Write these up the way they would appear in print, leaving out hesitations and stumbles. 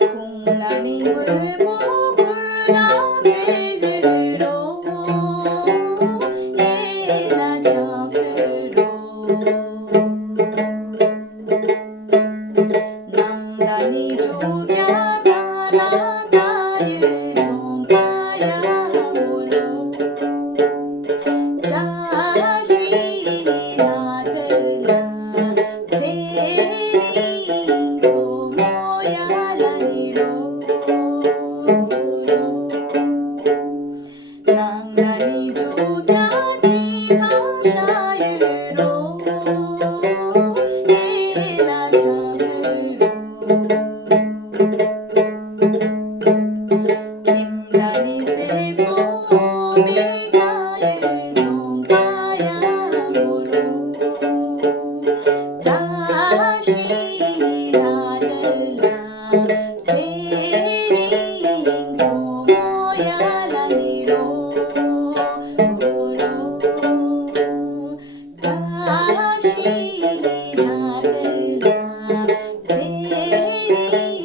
콩나님을 먹을 나의 위로 예나 자스로 낭란이 조야 나나나의 좀바야 모로 자신아 들라 제린 소모야 라니로 낭란이 조야 지다샤유로 예나 자스로 김라니 세소 미가의 좀바야 모로 자신아 들라 제린 소모야 라니로 자신아 들라 제린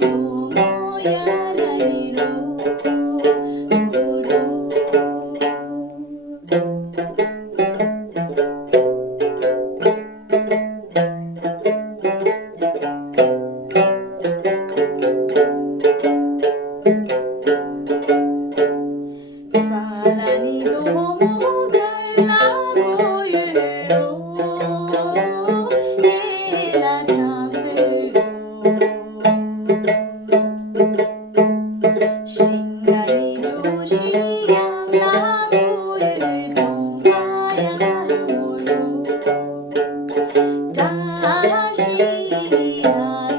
소모야 라니로 사랑이 너무 달라고 유로 예나 자스로 신나니 조시양 나고 유동가야 모로 자신아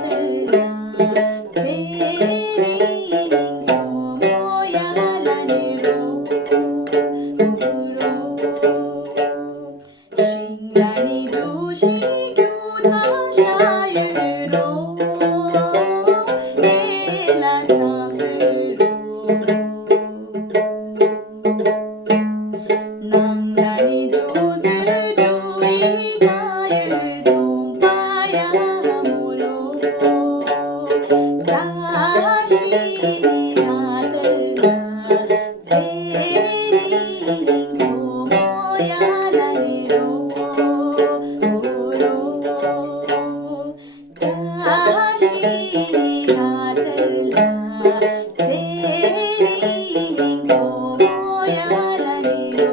들라 제린 소모야 라니로 신나니 조시교다샤유로 예나 자스로 낭란이 조즈조이가유 좀바야 모로 자신아 들라 제린 소모야 라니로 자신아 들라 제린 소모야 라니로